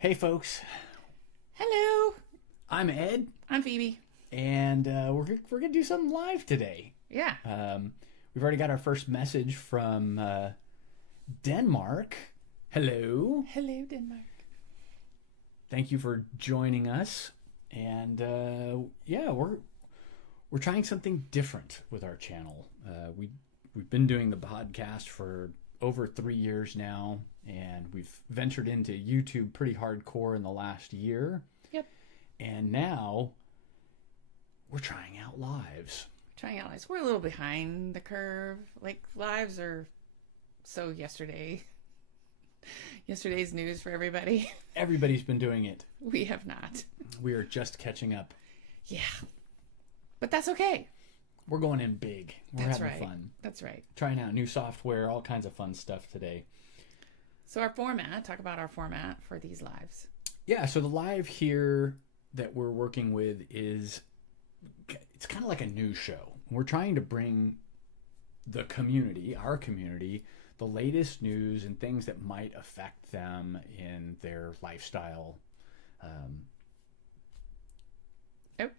Hey folks, Hello, I'm Ed, I'm Phoebe. and we're gonna do something live today. Yeah. We've already got our first message from Denmark. Hello, Hello, Denmark. thank you for joining us. And yeah, we're trying something different with our channel. We've been doing the podcast for over 3 years now, and we've ventured into YouTube pretty hardcore in the last year. Yep. And now we're trying out lives. Trying out lives. We're a little behind the curve. Like, lives are so yesterday's news for everybody. Everybody's been doing it. We have not. We are just catching up. Yeah. But that's okay. We're going in big. We're That's having right. fun. That's right. Trying out new software, all kinds of fun stuff today. So our format, talk about our format for these lives. Yeah, so the live here that we're working with it's kind of like a news show. We're trying to bring the community, our community, the latest news and things that might affect them in their lifestyle.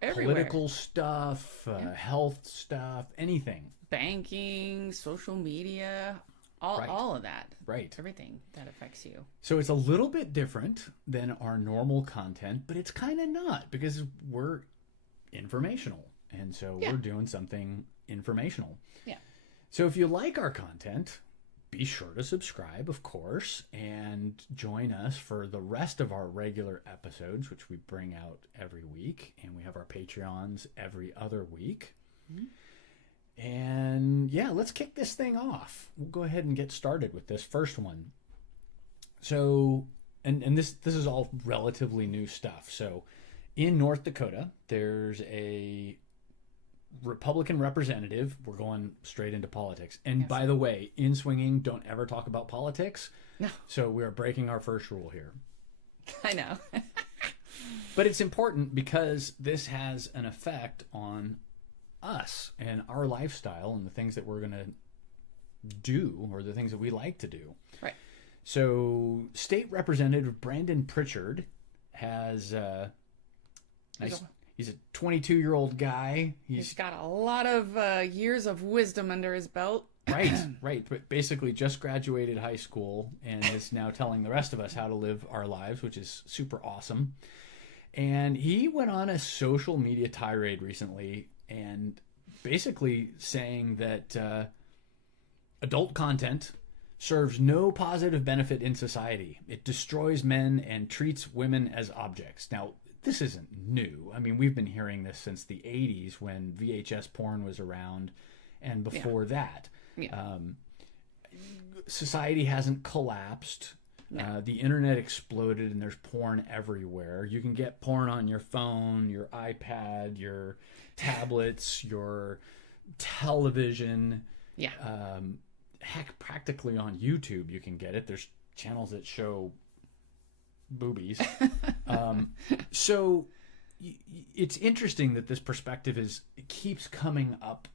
Everywhere. Political stuff, health stuff, anything. Banking, social media, Right. all of that. Right. Everything that affects you. So it's a little bit different than our normal content, but it's kind of not, because we're informational. And so Yeah. we're doing something informational. Yeah. So if you like our content, be sure to subscribe, of course, and join us for the rest of our regular episodes, which we bring out every week. And we have our Patreons every other week. Mm-hmm. And yeah, let's kick this thing off. We'll go ahead and get started with this first one. So, and this is all relatively new stuff. So in North Dakota, there's a Republican representative. We're going straight into politics. And Yes. by the way, in swinging, don't ever talk about politics. No. So we are breaking our first rule here. I know. But it's important because this has an effect on us and our lifestyle and the things that we're going to do, or the things that we like to do. Right. So State Representative Brandon Pritchard has he's a 22-year-old guy. He's got a lot of years of wisdom under his belt. Right. But basically just graduated high school and is now telling the rest of us how to live our lives, which is super awesome. And he went on a social media tirade recently and basically saying that adult content serves no positive benefit in society. It destroys men and treats women as objects. Now, this isn't new. I mean, we've been hearing this since the 80s when VHS porn was around, and before that. Yeah. Society hasn't collapsed. No. The internet exploded and there's porn everywhere. You can get porn on your phone, your iPad, your tablets, your television. Yeah. Heck, practically on YouTube you can get it. There's channels that show boobies. So it's interesting that this perspective it keeps coming up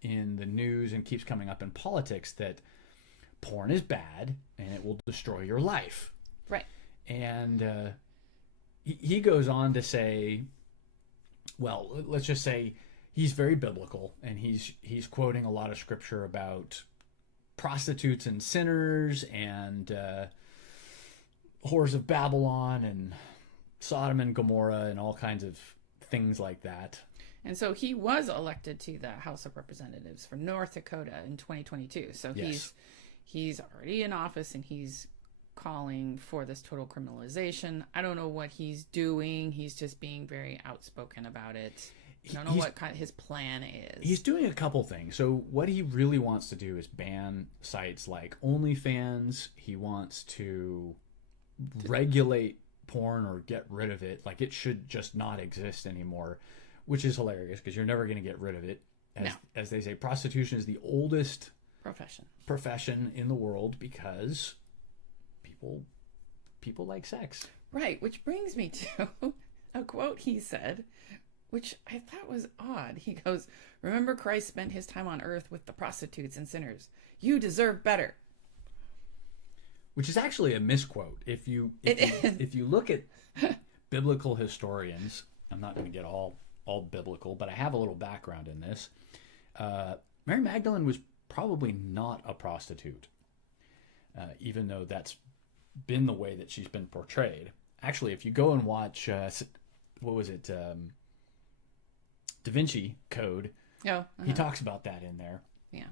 in the news and keeps coming up in politics, that porn is bad and it will destroy your life. Right. And he goes on to say, well, let's just say he's very biblical, and he's quoting a lot of scripture about prostitutes and sinners and whores of Babylon and Sodom and Gomorrah and all kinds of things like that. And so he was elected to the House of Representatives for North Dakota in 2022. So Yes. he's already in office, and he's calling for this total criminalization. I don't know what he's doing. He's just being very outspoken about it. I don't know what his plan is. He's doing a couple things. So what he really wants to do is ban sites like OnlyFans. He wants to regulate porn or get rid of it. Like, it should just not exist anymore, which is hilarious because you're never going to get rid of it. As they say, prostitution is the oldest profession in the world because people like sex. Right, which brings me to a quote he said, which I thought was odd. He goes, "Remember, Christ spent his time on earth with the prostitutes and sinners. You deserve better." which is actually a misquote. If you look at biblical historians, I'm not going to get all biblical, but I have a little background in this. Mary Magdalene was probably not a prostitute, even though that's been the way that she's been portrayed. Actually, if you go and watch, what was it, Da Vinci Code, he talks about that in there. Yeah.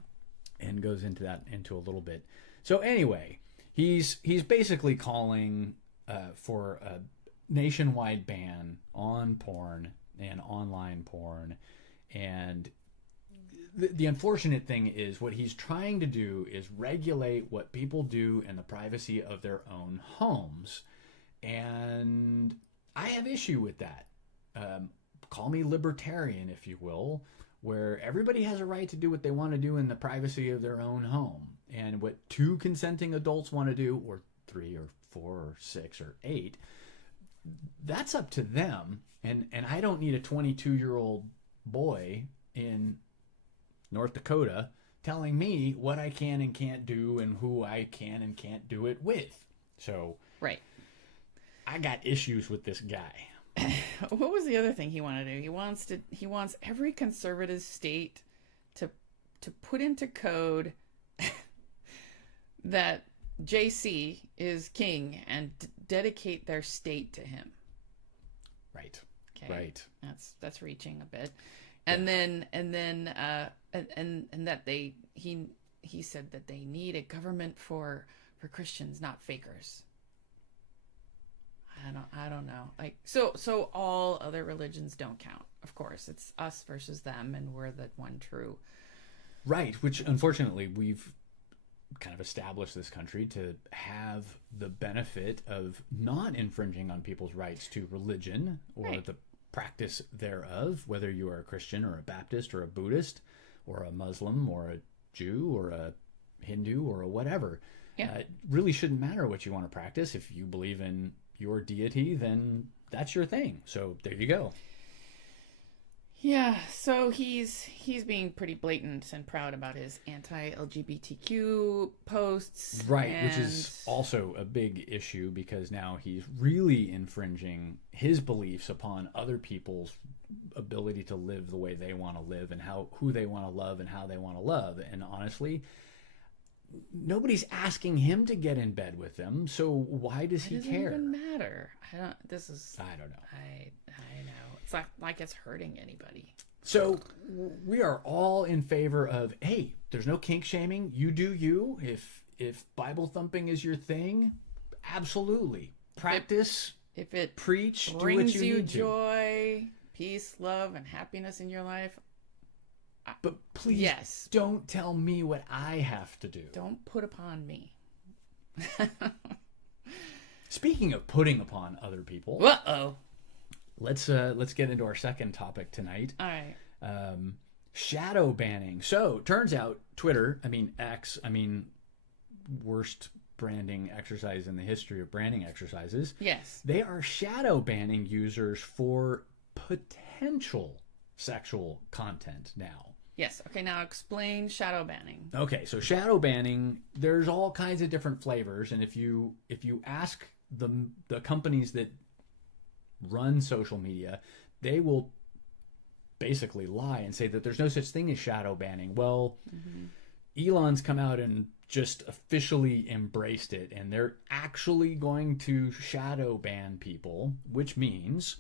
And goes into a little bit. So anyway, he's basically calling for a nationwide ban on porn and online porn. And the unfortunate thing is what he's trying to do is regulate what people do in the privacy of their own homes. And I have issue with that. Call me libertarian, if you will, where everybody has a right to do what they want to do in the privacy of their own home. And what 2 consenting adults want to do, or 3 or 4 or 6 or 8, that's up to them. And I don't need a 22-year-old boy in North Dakota telling me what I can and can't do and who I can and can't do it with. So right. I got issues with this guy. What was the other thing he wanted to do? He wants every conservative state to put into code that JC is king and dedicate their state to him. Right. Okay. Right. That's reaching a bit. And then that he said that they need a government for Christians, not fakers. I don't know. Like so all other religions don't count. Of course, it's us versus them, and we're the one true. Right, which unfortunately we've kind of established this country to have the benefit of not infringing on people's rights to religion or the practice thereof, whether you are a Christian or a Baptist or a Buddhist or a Muslim or a Jew or a Hindu or a whatever. Yeah. It really shouldn't matter what you want to practice. If you believe in your deity, then that's your thing. So there you go. Yeah, so he's being pretty blatant and proud about his anti-LGBTQ posts. Right, which is also a big issue because now he's really infringing his beliefs upon other people's ability to live the way they want to live and who they want to love and how they want to love. And honestly, nobody's asking him to get in bed with them, so why does he care? It doesn't even matter. I don't know. I know. It's like it's hurting anybody. So we are all in favor of, hey, there's no kink shaming. You do you. If Bible thumping is your thing, absolutely. Practice. If it preach, brings do what you need joy, peace, love, and happiness in your life. But please don't tell me what I have to do. Don't put upon me. Speaking of putting upon other people. Uh-oh. Let's get into our second topic tonight. All right. Shadow banning. So, turns out X, worst branding exercise in the history of branding exercises. Yes. They are shadow banning users for potential sexual content now. Yes. Okay, now explain shadow banning. Okay, so shadow banning, there's all kinds of different flavors, and if you ask the companies that run social media, they will basically lie and say that there's no such thing as shadow banning. Well, Elon's come out and just officially embraced it, and they're actually going to shadow ban people, which means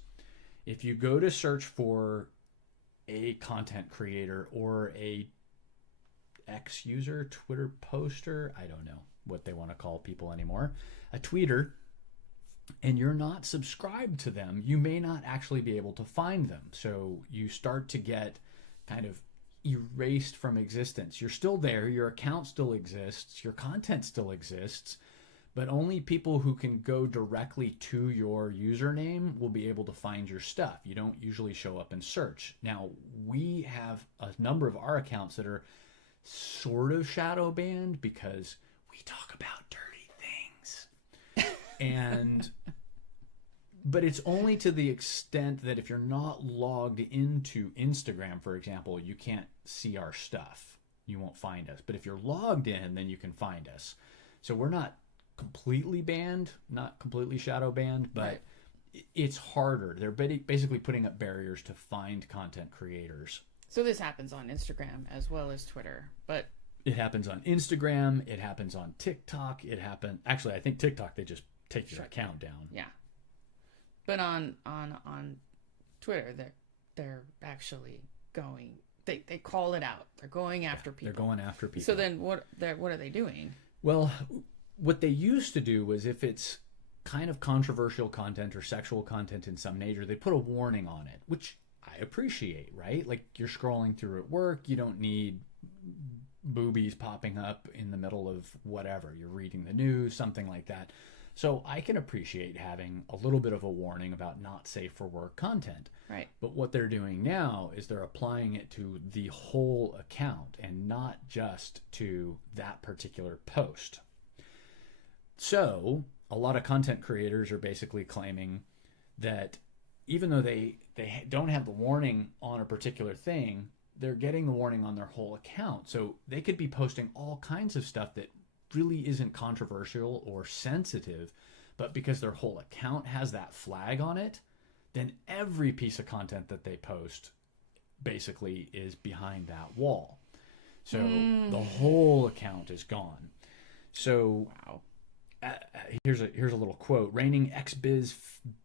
if you go to search for a content creator or a X user, Twitter poster, I don't know what they want to call people anymore, a tweeter, and you're not subscribed to them, you may not actually be able to find them. So you start to get kind of erased from existence. You're still there, your account still exists, your content still exists, but only people who can go directly to your username will be able to find your stuff. You don't usually show up in search. Now, we have a number of our accounts that are sort of shadow banned because we talk about dirty things. But it's only to the extent that if you're not logged into Instagram, for example, you can't see our stuff. You won't find us. But if you're logged in, then you can find us. So we're not completely banned, not completely shadow banned, but Right. it's harder. They're basically putting up barriers to find content creators. So this happens on Instagram as well as Twitter, but It happens on Instagram. It happens on TikTok. Actually, I think TikTok, they just take your account down. yeah. But on Twitter, they're actually going. They call it out. They're going after people. They're going after people. So then what are they doing? Well, what they used to do was if it's kind of controversial content or sexual content in some nature, they put a warning on it, which I appreciate, right? Like you're scrolling through at work, you don't need boobies popping up in the middle of whatever. You're reading the news, something like that. So I can appreciate having a little bit of a warning about not safe for work content. Right. But what they're doing now is they're applying it to the whole account and not just to that particular post. So a lot of content creators are basically claiming that even though they don't have the warning on a particular thing, they're getting the warning on their whole account. So they could be posting all kinds of stuff that really isn't controversial or sensitive, but because their whole account has that flag on it, then every piece of content that they post basically is behind that wall. So the whole account is gone. So Wow. Here's a little quote. Reigning XBiz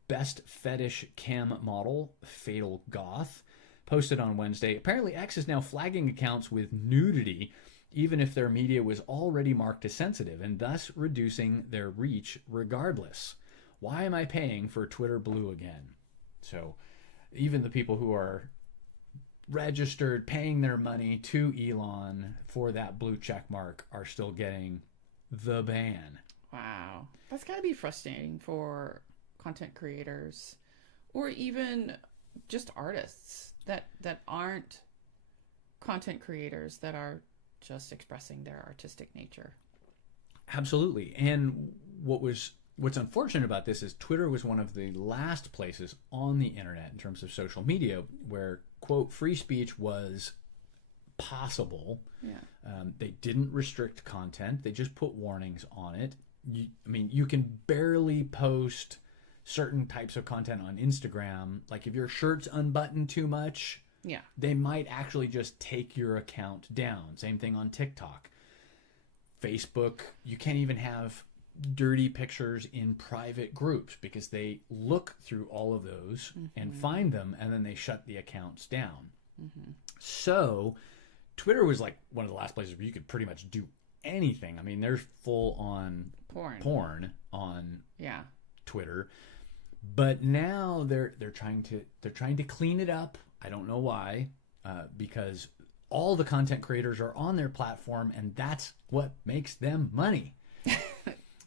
best fetish cam model, Fatal Goth, posted on Wednesday. Apparently X is now flagging accounts with nudity, even if their media was already marked as sensitive, and thus reducing their reach regardless. Why am I paying for Twitter Blue again? So even the people who are registered, paying their money to Elon for that blue check mark are still getting the ban. Wow. That's got to be frustrating for content creators or even just artists that aren't content creators, that are just expressing their artistic nature. Absolutely. And what's unfortunate about this is Twitter was one of the last places on the internet in terms of social media where, quote, free speech was possible. Yeah. They didn't restrict content. They just put warnings on it. You can barely post certain types of content on Instagram. Like if your shirt's unbuttoned too much, Yeah. they might actually just take your account down. Same thing on TikTok. Facebook, you can't even have dirty pictures in private groups because they look through all of those and find them, and then they shut the accounts down. So Twitter was like one of the last places where you could pretty much do anything. I mean, there's full on porn on Yeah. Twitter, but now they're trying to clean it up. I don't know why, because all the content creators are on their platform, and that's what makes them money.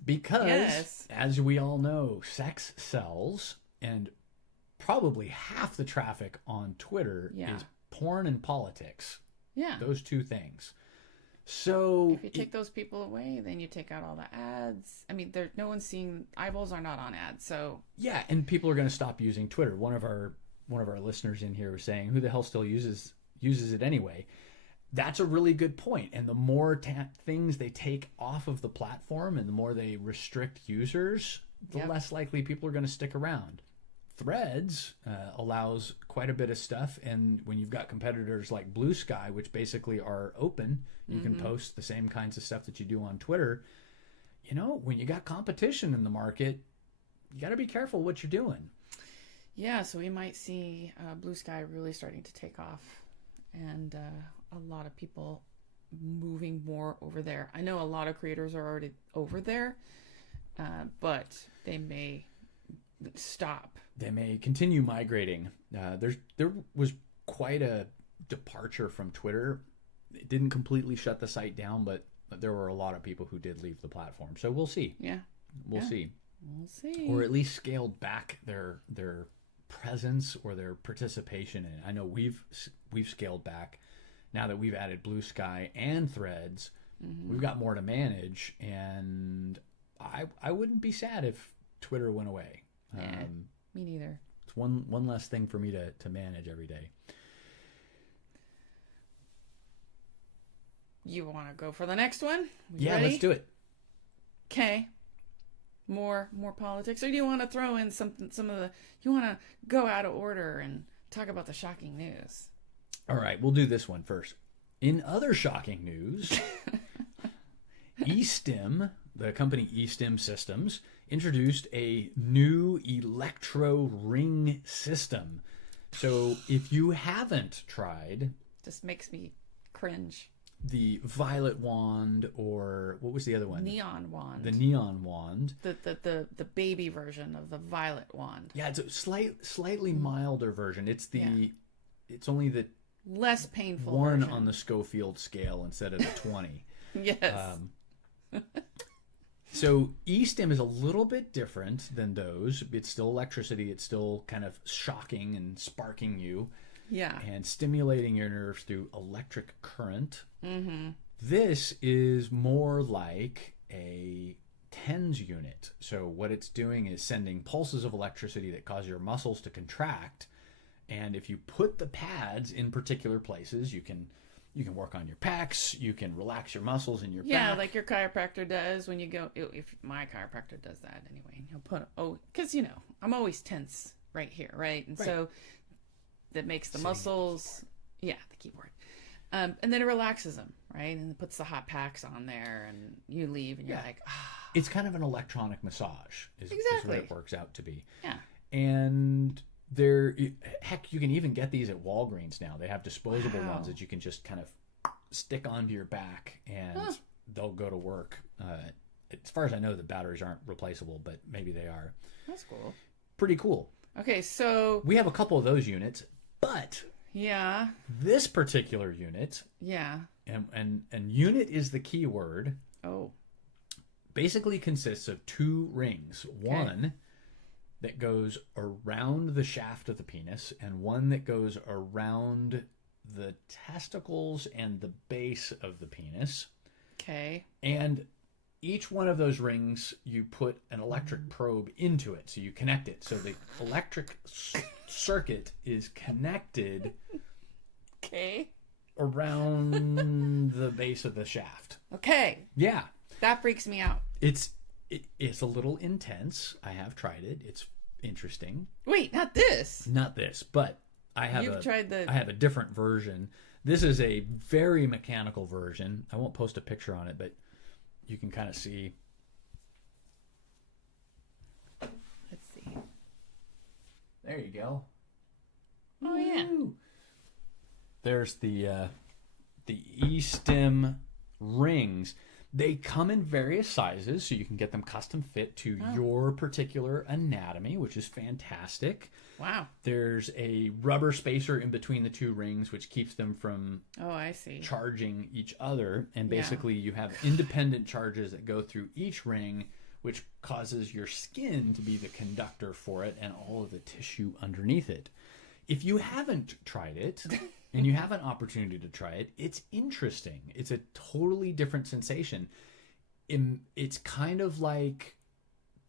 Because, Yes. as we all know, sex sells, and probably half the traffic on Twitter Yeah. is porn and politics. Yeah. Those two things. So If you take those people away, then you take out all the ads. I mean, no one's seeing, eyeballs are not on ads. So yeah, and people are going to stop using Twitter. One of our listeners in here was saying, "Who the hell still uses it anyway?" That's a really good point. And the more things they take off of the platform, and the more they restrict users, the Yep. less likely people are going to stick around. Threads allows quite a bit of stuff, and when you've got competitors like Blue Sky, which basically are open, you can post the same kinds of stuff that you do on Twitter. You know, when you got competition in the market, you got to be careful what you're doing. yeah, so we might see Blue Sky really starting to take off, and a lot of people moving more over there. I know a lot of creators are already over there, but they may stop. They may continue migrating. There was quite a departure from Twitter. It didn't completely shut the site down, but there were a lot of people who did leave the platform. So we'll see. Yeah. We'll see. We'll see. Or at least scaled back their presence or their participation in it. I know we've scaled back now that we've added Blue Sky and Threads. We've got more to manage, and I wouldn't be sad if Twitter went away. Yeah, me neither. It's one less thing for me to manage every day. You want to go for the next one? Yeah, ready? let's do it. Okay. More politics, or do you want to throw in some of the? You want to go out of order and talk about the shocking news? All right, we'll do this one first. In other shocking news, eStim, the company eStim Systems, introduced a new electro ring system. So if you haven't tried, just makes me cringe. The violet wand, or what was the other one? Neon wand. The neon wand. The baby version of the violet wand. Yeah, it's a slightly milder version. It's it's only the less painful one version. on the Schofield scale instead of the 20. Yes. So eStim is a little bit different than those. It's still electricity. It's still kind of shocking and sparking you. Yeah. And stimulating your nerves through electric current. Mm-hmm. This is more like a TENS unit. So what it's doing is sending pulses of electricity that cause your muscles to contract. And if you put the pads in particular places, you can work on your pecs, you can relax your muscles in your back. Yeah, like your chiropractor does when you go. If my chiropractor does that anyway, he'll because I'm always tense right here, right? And so that makes the muscles, the keyboard. And then it relaxes them, right? And it puts the hot packs on there, and you leave, and you're like, ah. It's kind of an electronic massage, is what it works out to be. Yeah. And heck, you can even get these at Walgreens now. They have disposable ones that you can just kind of stick onto your back, and they'll go to work. As far as I know, the batteries aren't replaceable, but maybe they are. That's cool. Pretty cool. Okay, so we have a couple of those units, but this particular unit, and unit is the key word. Oh, basically consists of two rings. One that goes around the shaft of the penis, and one that goes around the testicles and the base of the penis. Okay. And each one of those rings, you put an electric probe into it. So you connect it. So the electric circuit is connected around the base of the shaft. Okay. Yeah. That freaks me out. It's a little intense. I have tried it. It's interesting. Wait, not this. Not this, but I have I have a different version. This is a very mechanical version. I won't post a picture on it, but you can kind of see. Let's see. There you go. Oh yeah. There's the eStim rings. They come in various sizes, so you can get them custom fit to your particular anatomy, which is fantastic. Wow. There's a rubber spacer in between the two rings, which keeps them from charging each other. And basically you have independent charges that go through each ring, which causes your skin to be the conductor for it and all of the tissue underneath it. If you haven't tried it and you have an opportunity to try it, it's interesting. It's a totally different sensation. It's kind of like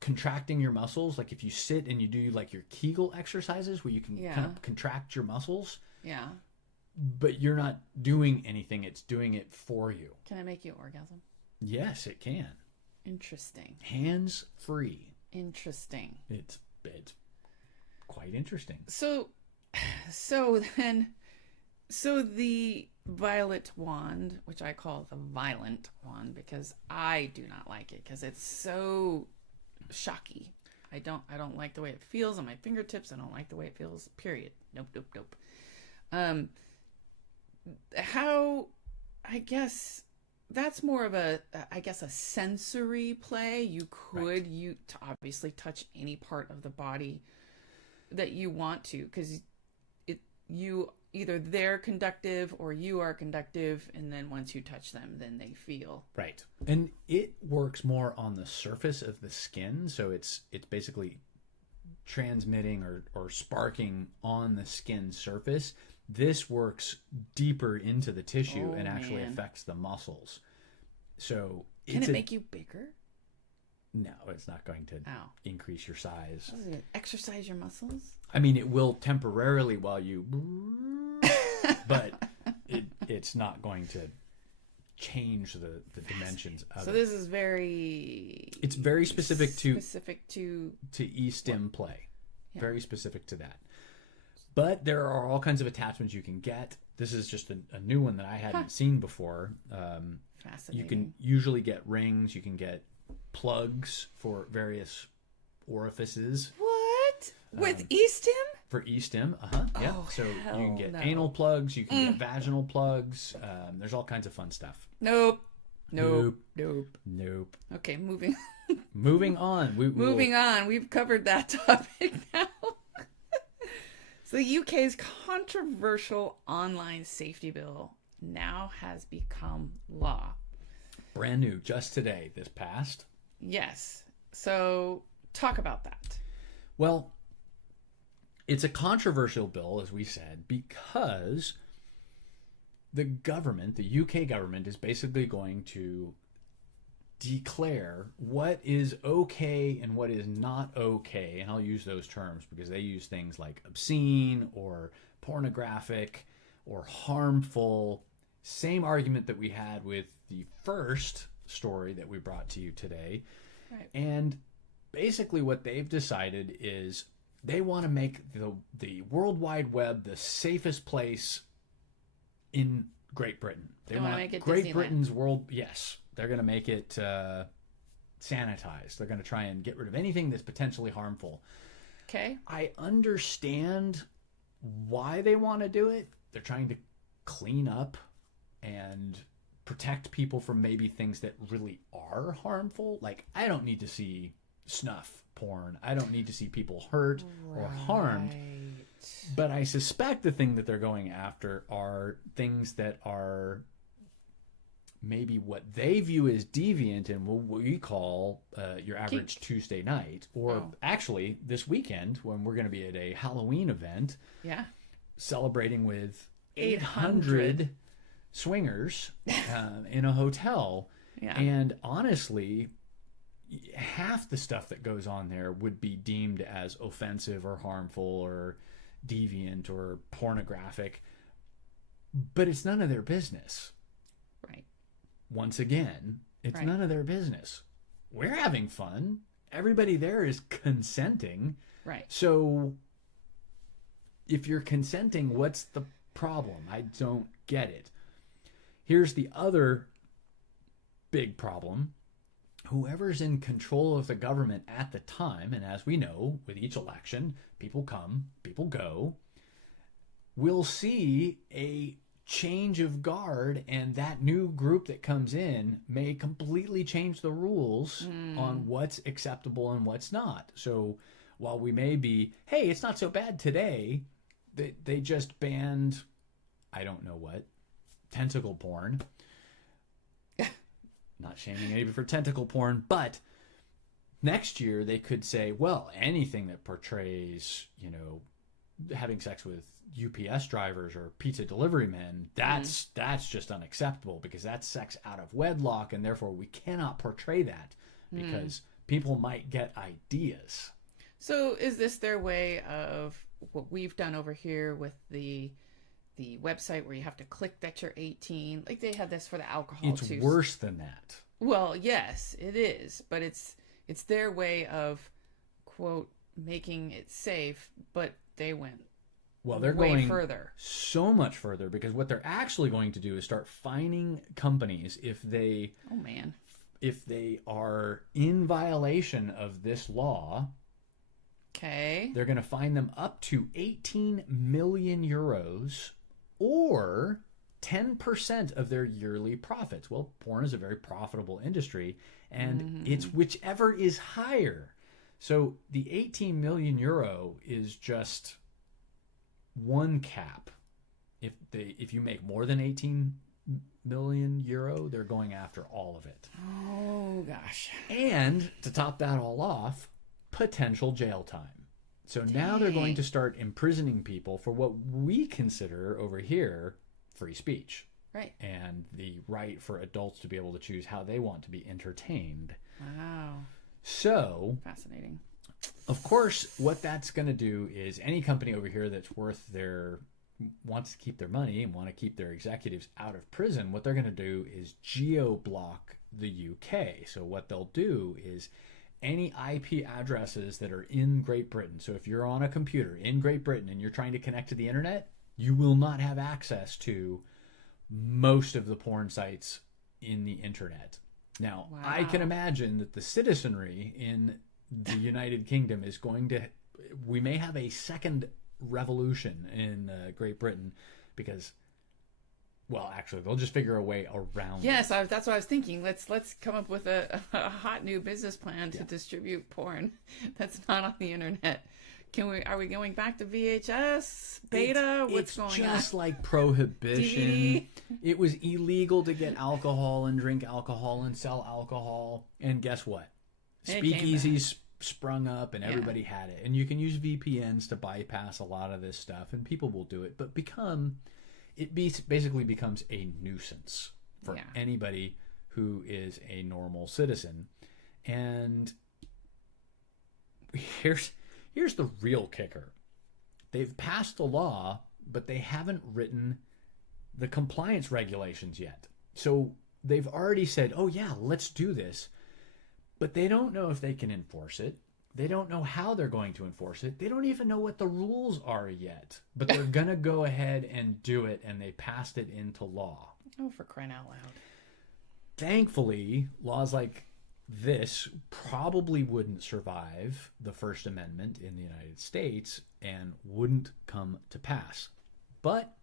contracting your muscles. Like if you sit and you do like your Kegel exercises where you can kind of contract your muscles. Yeah. But you're not doing anything. It's doing it for you. Can I make you orgasm? Then it can. Interesting. Hands free. Interesting. It's quite interesting. So the violet wand, which I call the violent wand because I do not like it because it's so shocky. I don't like the way it feels on my fingertips. I don't like the way it feels, period. Nope. I guess that's more of a sensory play. You could obviously touch any part of the body that you want to, because they're conductive or you are conductive, and then once you touch them, then they feel. Right. And it works more on the surface of the skin, so it's basically transmitting or sparking on the skin surface. This works deeper into the tissue and actually affects the muscles. So can it make you bigger? No, it's not going to increase your size. Does it exercise your muscles? I mean, it will temporarily while you, but it's not going to change the dimensions of So it. this is very... It's very specific to e-stim play. Yeah. Very specific to that. But there are all kinds of attachments you can get. This is just a new one that I hadn't seen before. Fascinating. You can usually get rings. You can get plugs for various orifices. What? With e-stim? For e-stim, yeah. Oh, So you hell can get no. anal plugs. You can get vaginal plugs. There's all kinds of fun stuff. Nope. Nope. Okay, moving Moving on. moving on. We've covered that topic now. So the UK's controversial online safety bill now has become law. Brand new, just today, this past. Yes. So talk about that. Well, it's a controversial bill, as we said, because the government, the UK government, is basically going to declare what is okay and what is not okay. And I'll use those terms because they use things like obscene or pornographic or harmful. Same argument that we had with the first story that we brought to you today. Right. And basically what they've decided is they want to make the World Wide Web the safest place in Great Britain. They want want to make it Great Disneyland. Britain's world. Yes, they're going to make it sanitized. They're going to try and get rid of anything that's potentially harmful. Okay. I understand why they want to do it. They're trying to clean up and protect people from maybe things that really are harmful. Like, I don't need to see snuff porn. I don't need to see people hurt or harmed. But I suspect the thing that they're going after are things that are maybe what they view as deviant and what we call your average Tuesday night. Or actually this weekend when we're going to be at a Halloween event. Yeah. Celebrating with 800 swingers in a hotel. Yeah. And honestly, half the stuff that goes on there would be deemed as offensive or harmful or deviant or pornographic, but it's none of their business. Right. Once again, it's none of their business. We're having fun. Everybody there is consenting. Right. So if you're consenting, what's the problem? I don't get it. Here's the other big problem. Whoever's in control of the government at the time, and as we know, with each election, people come, people go, we'll see a change of guard, and that new group that comes in may completely change the rules on what's acceptable and what's not. So while we may be, hey, it's not so bad today, they just banned, I don't know what, tentacle porn. Not shaming anybody for tentacle porn, but next year they could say, well, anything that portrays, having sex with UPS drivers or pizza delivery men, that's just unacceptable because that's sex out of wedlock, and therefore we cannot portray that because people might get ideas. So is this their way of what we've done over here with the website where you have to click that you're 18? Like they had this for the alcohol It's too. worse than that. Well, yes, it is, but it's their way of, quote, making it safe, but they went they're way going further. So much further because what they're actually going to do is start fining companies if they are in violation of this law. Okay. They're going to fine them up to 18 million euros or 10% of their yearly profits. Well, porn is a very profitable industry, and it's whichever is higher. So the 18 million euro is just one cap. If you make more than 18 million euro, they're going after all of it. Oh, gosh. And to top that all off, potential jail time. So now they're going to start imprisoning people for what we consider over here free speech. Right. And the right for adults to be able to choose how they want to be entertained. Wow. So, fascinating. Of course, what that's going to do is any company over here that's worth their wants to keep their money and want to keep their executives out of prison, what they're going to do is geo-block the UK. So what they'll do is any IP addresses that are in Great Britain. So if you're on a computer in Great Britain and you're trying to connect to the internet, you will not have access to most of the porn sites in the internet. Now, Wow. I can imagine that the citizenry in the United Kingdom is going to, we may have a second revolution in Great Britain because, well, actually, they'll just figure a way around Yes, it. that's what I was thinking. Let's come up with a hot new business plan to distribute porn that's not on the internet. Are we going back to VHS, beta? What's going on? It's just like prohibition. DVD. It was illegal to get alcohol and drink alcohol and sell alcohol. And guess what? It came Speakeasies sprung up and everybody had it. And you can use VPNs to bypass a lot of this stuff, and people will do it. But basically becomes a nuisance for anybody who is a normal citizen. And here's the real kicker. They've passed the law, but they haven't written the compliance regulations yet. So they've already said, oh yeah, let's do this. But they don't know if they can enforce it. They don't know how they're going to enforce it. They don't even know what the rules are yet. But they're going to go ahead and do it, and they passed it into law. Oh, for crying out loud. Thankfully, laws like this probably wouldn't survive the First Amendment in the United States and wouldn't come to pass. But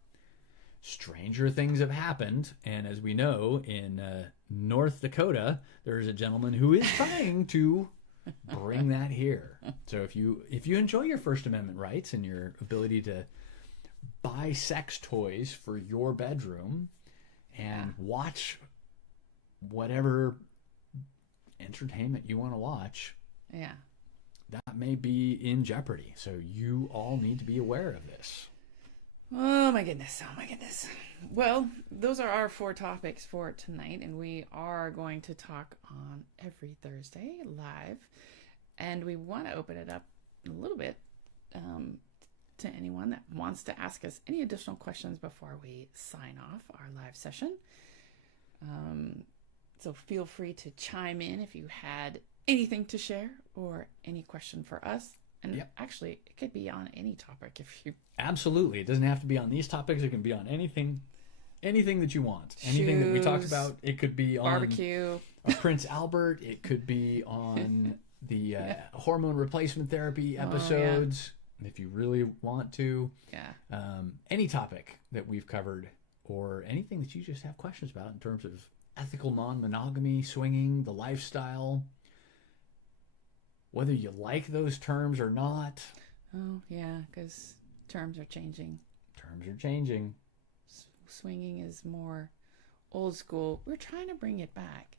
stranger things have happened, and as we know, in North Dakota, there's a gentleman who is trying to bring that here. So if you enjoy your First Amendment rights and your ability to buy sex toys for your bedroom and watch whatever entertainment you want to watch, that may be in jeopardy. So you all need to be aware of this. Oh my goodness. Well, those are our 4 topics for tonight, and we are going to talk on every Thursday live, and we want to open it up a little bit to anyone that wants to ask us any additional questions before we sign off our live session. So feel free to chime in if you had anything to share or any question for us. And actually, it could be on any topic if you... Absolutely. It doesn't have to be on these topics. It can be on anything that you want. Anything that we talked about. It could be on barbecue. Prince Albert. It could be on the hormone replacement therapy episodes, if you really want to. Any topic that we've covered, or anything that you just have questions about in terms of ethical non-monogamy, swinging, the lifestyle, whether you like those terms or not. Oh, yeah, because terms are changing. Swinging is more old school. We're trying to bring it back.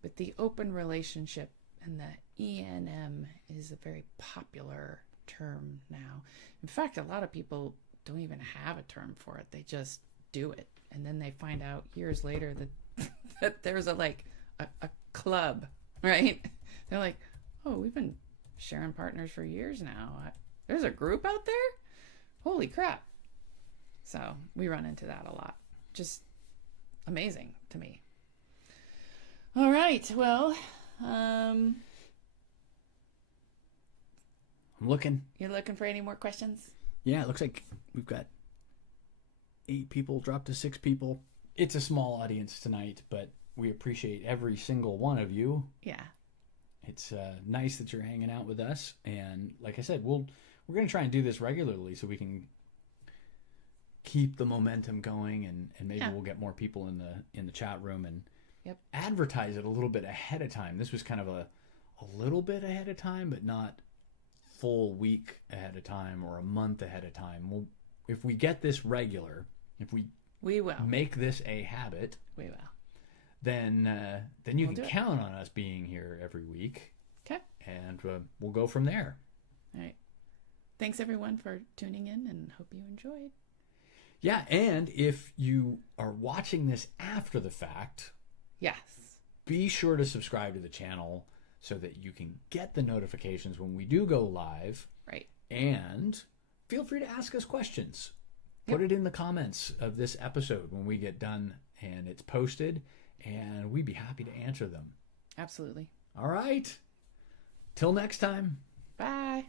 But the open relationship and the ENM is a very popular term now. In fact, a lot of people don't even have a term for it. They just do it. And then they find out years later that there's a club, right? They're like, oh, we've been sharing partners for years now. There's a group out there? Holy crap. So we run into that a lot. Just amazing to me. All right. Well, I'm looking. You're looking for any more questions? Yeah, it looks like we've got 8 people dropped to 6 people. It's a small audience tonight, but we appreciate every single one of you. Yeah. It's nice that you're hanging out with us, and like I said, we're going to try and do this regularly so we can keep the momentum going, and maybe we'll get more people in the chat room and advertise it a little bit ahead of time. This was kind of a little bit ahead of time, but not full week ahead of time or a month ahead of time. If we get this regular, if we will make this a habit, we will. Then you can count on us being here every week. Okay. And we'll go from there. All right. Thanks, everyone, for tuning in, and hope you enjoyed. Yeah, and if you are watching this after the fact, be sure to subscribe to the channel so that you can get the notifications when we do go live. Right. And feel free to ask us questions. Put it in the comments of this episode when we get done and it's posted, and we'd be happy to answer them. Absolutely. All right. Till next time. Bye.